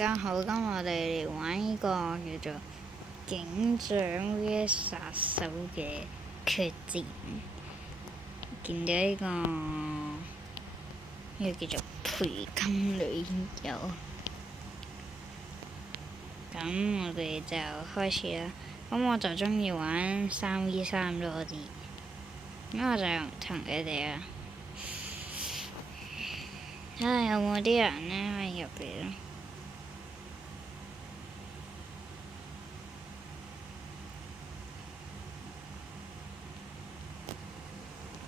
家好，今日我哋嚟玩呢個叫做警長 VS 殺手嘅決戰。見到呢個叫做培金女友，咁我哋就開始啦。咁我就中意玩3v3多啲，咁我就同佢哋啊，睇下有冇啲人呢可以入嚟咯。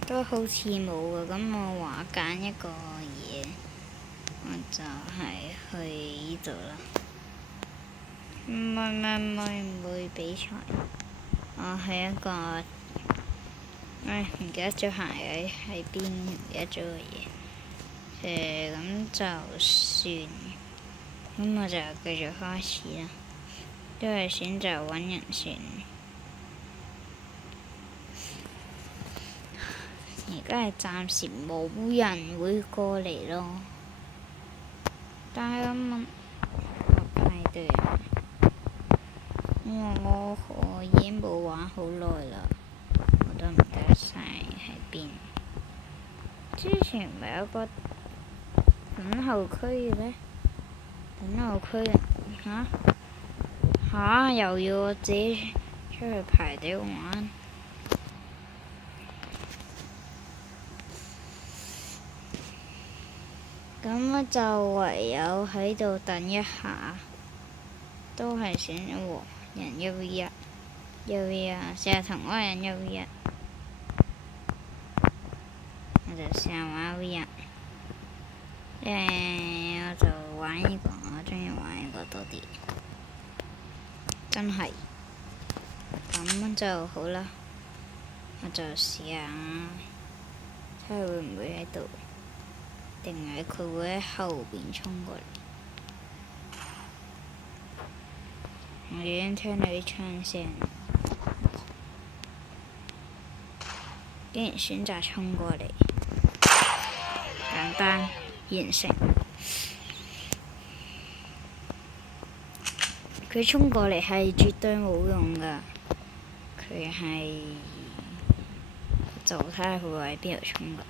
都好似冇喎，咁我話揀一個嘢，我就係去呢度啦。唔會比賽。我係一個，唔記得咗鞋喺邊，唔記得咗個嘢。咁就算，咁我就繼續開始啦。都係選擇揾人算。而家係暫時冇人會過嚟咯，但係咁派對，我已經冇玩好耐啦，我都唔記得晒喺邊。之前唔係有個等候區嘅咩？等候區又要我自己出去排隊玩。咁就唯有喺度等一下，都係選咗黃人1v1，成日同嗰個人1v1，我就試下玩1v1。我就玩呢個，我中意玩呢個多啲，真係。咁就好啦，我就試下睇下會唔會喺度。定係佢會喺後邊衝過嚟？我已經聽到啲槍聲，竟然選擇衝過嚟，簡單完成。佢衝過嚟係絕對冇用㗎，佢係就睇下佢會喺邊度衝過嚟。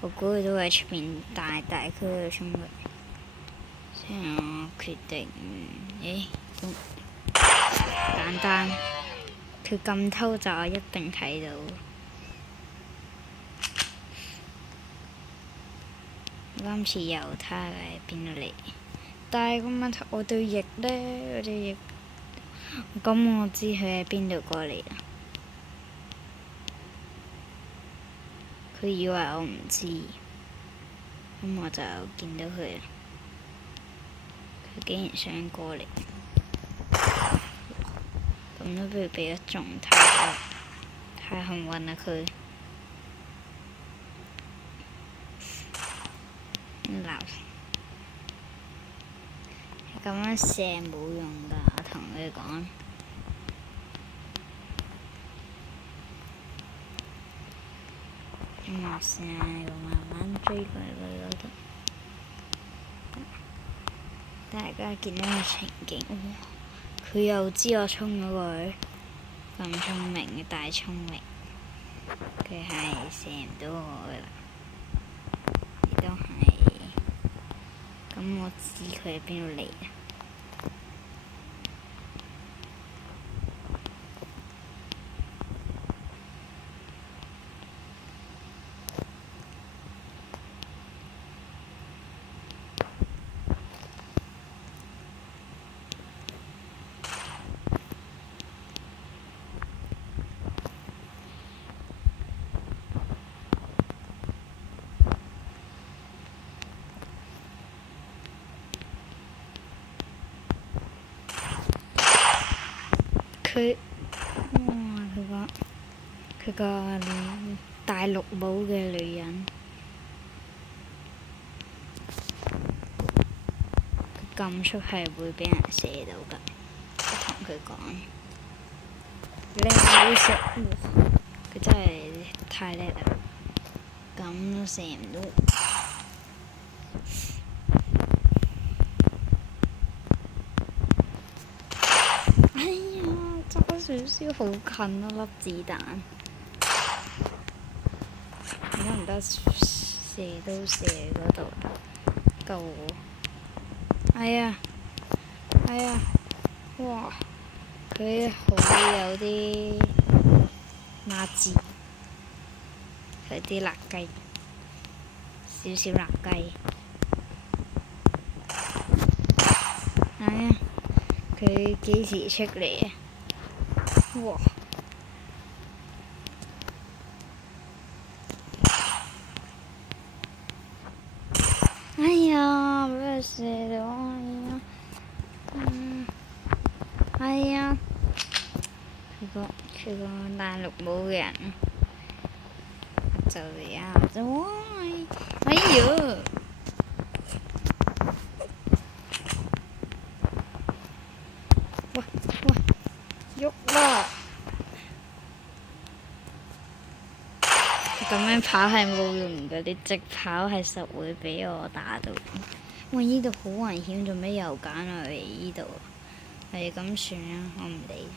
我估佢都喺出邊大區度衝過嚟，所以我決定，咁簡單。佢咁偷襲，我一定睇到。今次由他喺邊度嚟？但係個問題，我對翼呢？咁我知佢喺邊度過嚟啦。佢以為我唔知，咁我就見到佢啦。佢竟然想過嚟，咁都不如俾一中，太幸運啦佢。咁樣射冇用㗎，我同佢講。我試下要慢慢追過去嗰度。大家見到個情景，佢又知我衝咗過去，咁聰明嘅大聰明，佢係射唔到我㗎啦。亦都係，咁我知佢喺邊度嚟啊！佢個戴綠帽嘅女人，佢咁速係會俾人射到㗎。我同佢講，叻好食，佢真係太叻啦，咁都射唔到。少少好近啊！粒子彈，得唔得射到射嗰度？夠喎！哎呀，哎呀，哇！佢好有啲辣字，佢啲辣雞，少少辣雞。哎呀，佢幾時出嚟啊？哇！哎呀，俾佢射到！哎呀，佢個大陸冇人，就嚟啊！哎呀！喂喂，喐啦！咁樣跑係冇用㗎，你直跑係實會俾我打到。喂，依度好危險，做咩又揀我嚟依度？係咁算啦，我唔理。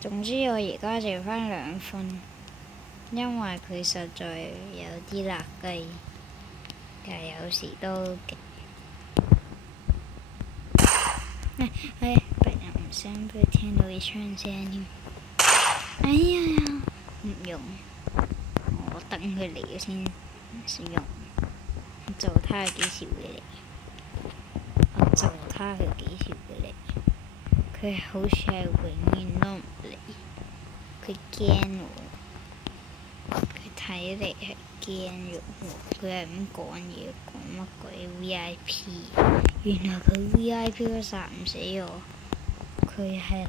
總之我而家剩返2分，因為佢實在有啲辣雞，但係有時都勁。不然唔想俾佢聽到啲槍聲添。哎呀，唔用，我等佢嚟咗先用。就睇下幾時會嚟。就睇下佢幾時會嚟。佢好似係永遠都唔嚟。佢驚我。佢睇嚟係驚咗我。佢係咁講嘢，講乜鬼 VIP？原來佢 VIP 都殺唔死我。佢係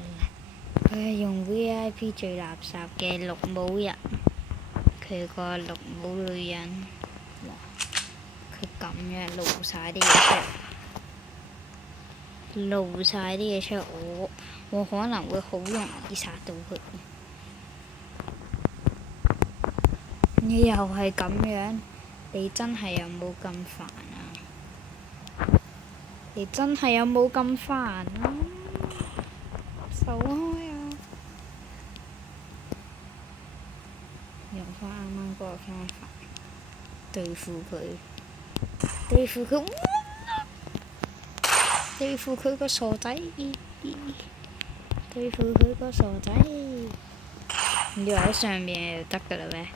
用 VIP 最垃圾嘅綠帽人，佢個綠帽女人，哇！佢咁樣露晒啲嘢出嚟，我可能會好容易殺到佢。你又係咁樣，你真係有冇咁煩啊？你真係有冇咁煩啊？手開啊！用翻啱啱嗰個方法對付佢，對付佢個傻仔，對付佢個傻仔。你話喺上面就得㗎啦咩？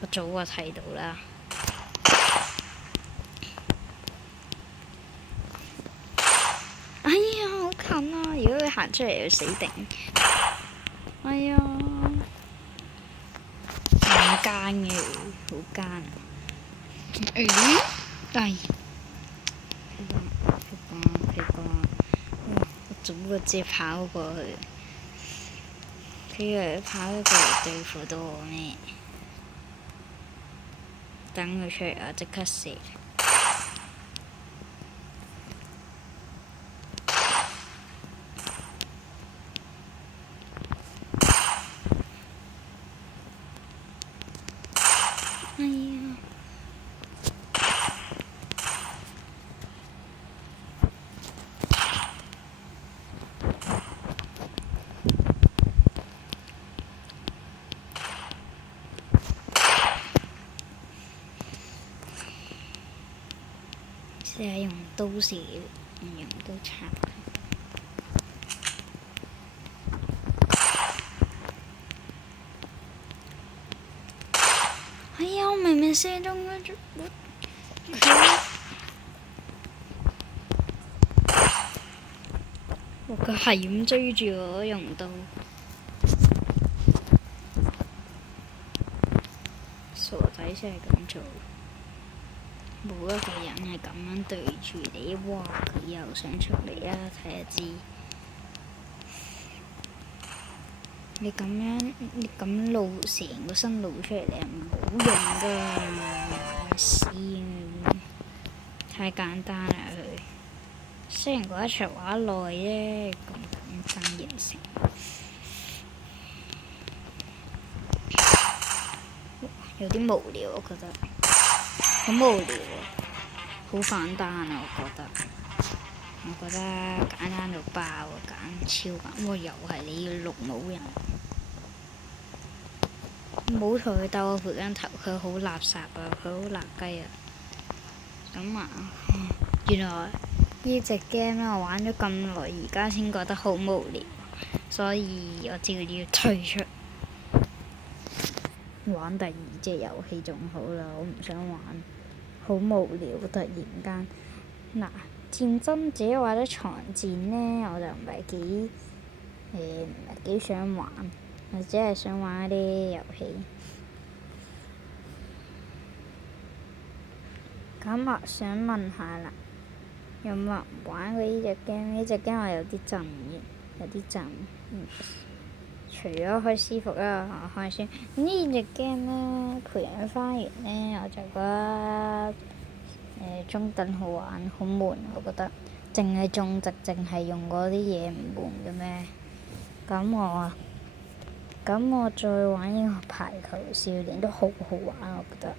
我早就睇到啦。哎呀，好近啊！如果佢行出嚟就死定。哎呀，好奸嘅，好奸啊！哎，我早就直接跑過去。佢以為跑過嚟對付到我咩？等佢出嚟，我即刻射。哎呀！試下用刀射，唔用刀插。哎呀！我明明射中佢，佢係咁追住我用刀。傻仔先係咁做，冇一個人係咁樣對住你。哇！佢又想出嚟啊！睇下知。你咁露成個身露出嚟，你係冇用㗎，屎！太簡單啦佢。雖然嗰一場玩得耐啫，咁簡單形成。有啲無聊，我覺得。好無聊啊！好簡單啊，我覺得。我覺得簡單到爆啊，超簡，又係你要綠帽人，冇同佢鬥我賠緊頭，佢好垃圾啊，佢好垃圾啊。咁啊，原來呢隻 game 咧，我玩咗咁耐，而家先覺得好無聊，所以我照要退出。玩第二隻遊戲仲好啦，我唔想玩，好無聊，突然間。嗱，戰爭者或者藏戰呢，我就唔係幾想玩，我只係想玩一啲遊戲。咁我想問下啦，有冇人玩過呢隻 game？呢隻 game 我有啲震嘅，有啲震。除咗開師傅啦，我開先。呢隻 game 咧，培養花園咧，我就覺得中等好玩，好悶我覺得。淨係種植，淨係用嗰啲嘢唔悶嘅咩？咁我再玩呢個排球少年都好好玩，我覺得。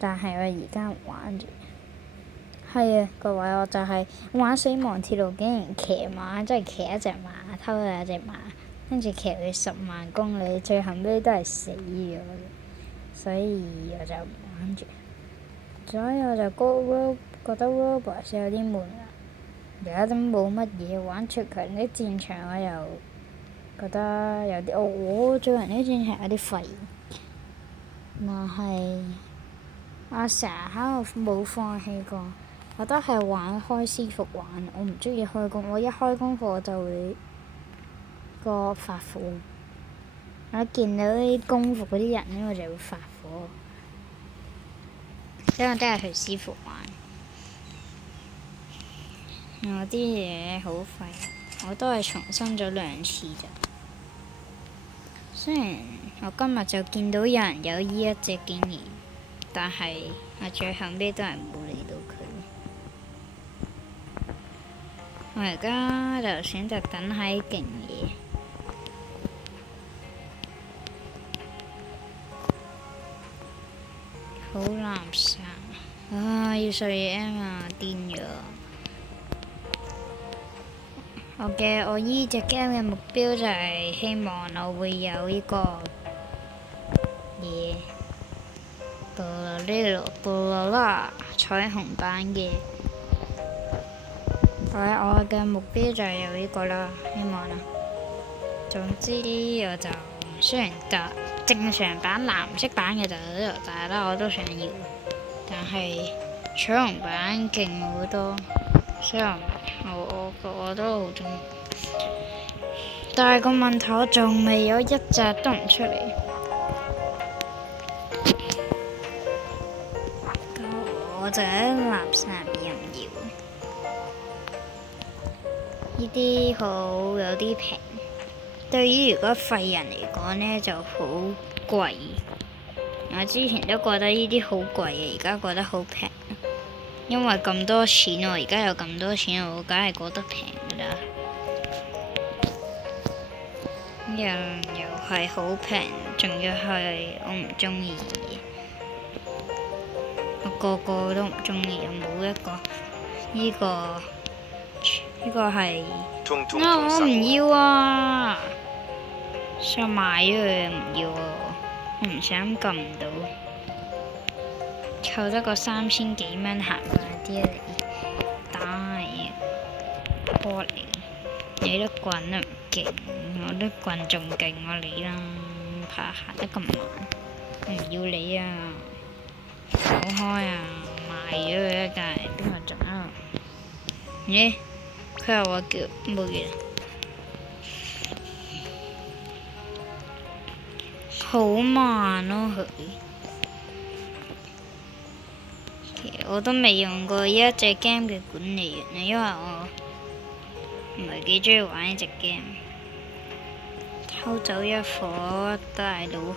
但係我而家唔玩住。係啊，各位，我就係玩死亡鐵路，竟然騎馬，即係騎一隻馬，偷咗一隻馬，跟住騎佢10萬公里，最後尾都係死咗，所以我就唔玩住。所以我就覺得 Roblox 有啲悶啦，而家都冇乜嘢玩，最強啲戰場我又覺得有啲，我最近啲戰場有啲廢，但係我成日喺度冇放棄過。我都係玩開師傅玩，我唔中意開工。我一開功課就會發火。我見到啲功夫嗰啲人咧，我就會發火。所以我都係去師傅玩。我啲嘢好廢，我都係重新咗2次咋。雖然我今日就見到有人有呢一隻經驗，但係我最後尾都係冇理到佢。我而家就選擇等喺勁嘢，好垃圾啊！要12 M 啊，癲咗！我依隻 game 嘅目標就係希望我會有呢個嘢，布羅拉彩虹版嘅。我嘅目標就係有呢個啦，希望啦。總之我就雖然正常版藍色版嘅就喺度，但係咧我都想要。但係彩虹版勁好多，所以我都好中意。但係個問題我仲未有一隻都唔出嚟。我就喺垃圾入搖。呢啲好有啲平，對於如果廢人嚟講呢就好貴。我之前都覺得呢啲好貴嘅，而家覺得好平。因為咁多錢，我而家有咁多錢，我梗係覺得平㗎啦。又係好平，仲要係我唔中意，我個都唔中意，又冇一個呢個係我唔要啊！想買咗佢唔要啊！我唔想撳唔到，湊得個3000幾蚊，行快啲嚟打嘢過嚟！你啲棍都唔勁，我啲棍仲勁過你啦！爬行得咁慢，我唔要你啊！走開啊！賣咗佢啊！梗係邊個仲喺度？咦？佢又話叫冇嘢，好慢咯佢。其實我都未用過呢一隻 game 嘅管理員啊，因為我唔係幾中意玩呢隻 game。偷走一顆大老熊。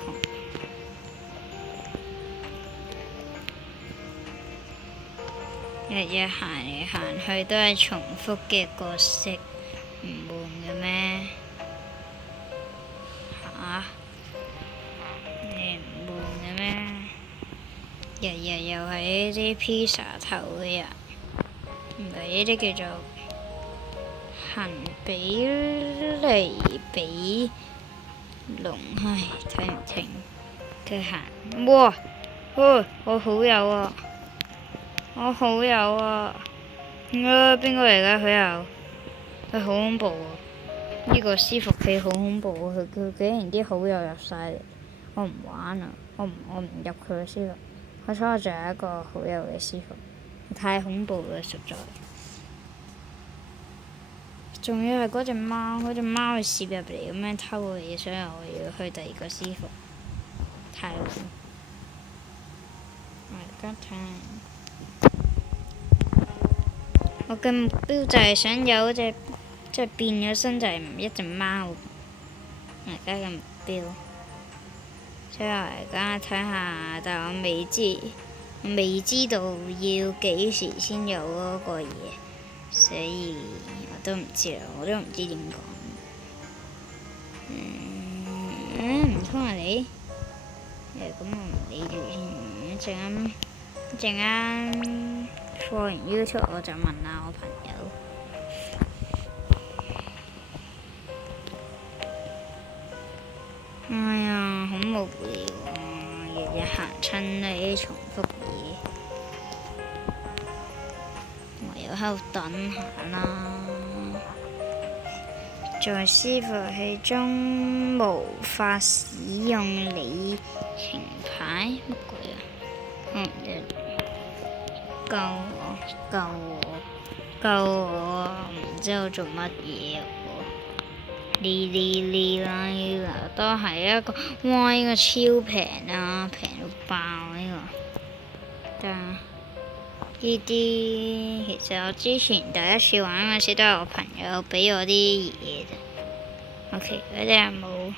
日日行嚟行去都係重複嘅角色，唔悶嘅咩？嚇？你唔悶嘅咩？日日又係呢啲披薩頭嘅人，唔係呢啲叫做行比尼比龍，唉，睇唔清。佢行，哇！我好友啊！我好友啊！邊個嚟㗎？佢好恐怖喎！呢個私服器好恐怖喎！佢竟然啲好友入晒嚟，我唔玩啦！我唔入佢嘅私服。好彩我仲有一個好友嘅私服，太恐怖啦！實在。仲要係嗰隻貓會攝入嚟咁樣偷我嘢，所以我要去第二個私服。太恐怖！我而家睇，我嘅目標就係想有隻即係變咗身就係一隻貓。我而家嘅目標，所以我而家睇下，但係我未知道要幾時先有嗰個嘢，所以我都唔知啦，我都唔知點講。唔通係你？咁我唔理住先，一陣間放完 YouTube 我就問下我朋友。哎呀，好無聊啊！日日行親呢啲重複嘢，唯有喺度等下啦。在伺服器中無法使用里程牌，乜鬼啊？救我！唔知我做乜嘢喎？啦，都係一個，哇！呢個超平啊，平到爆呢個。呢啲其實我之前第一次玩嗰時都係我朋友俾我啲嘢啫。OK，嗰啲係冇。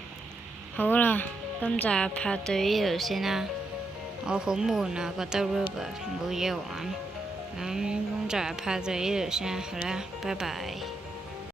好啦，今集拍到呢度先啦。我好悶啊，覺得 Roblox 冇嘢玩。咁今集拍到呢度先，好啦，拜拜。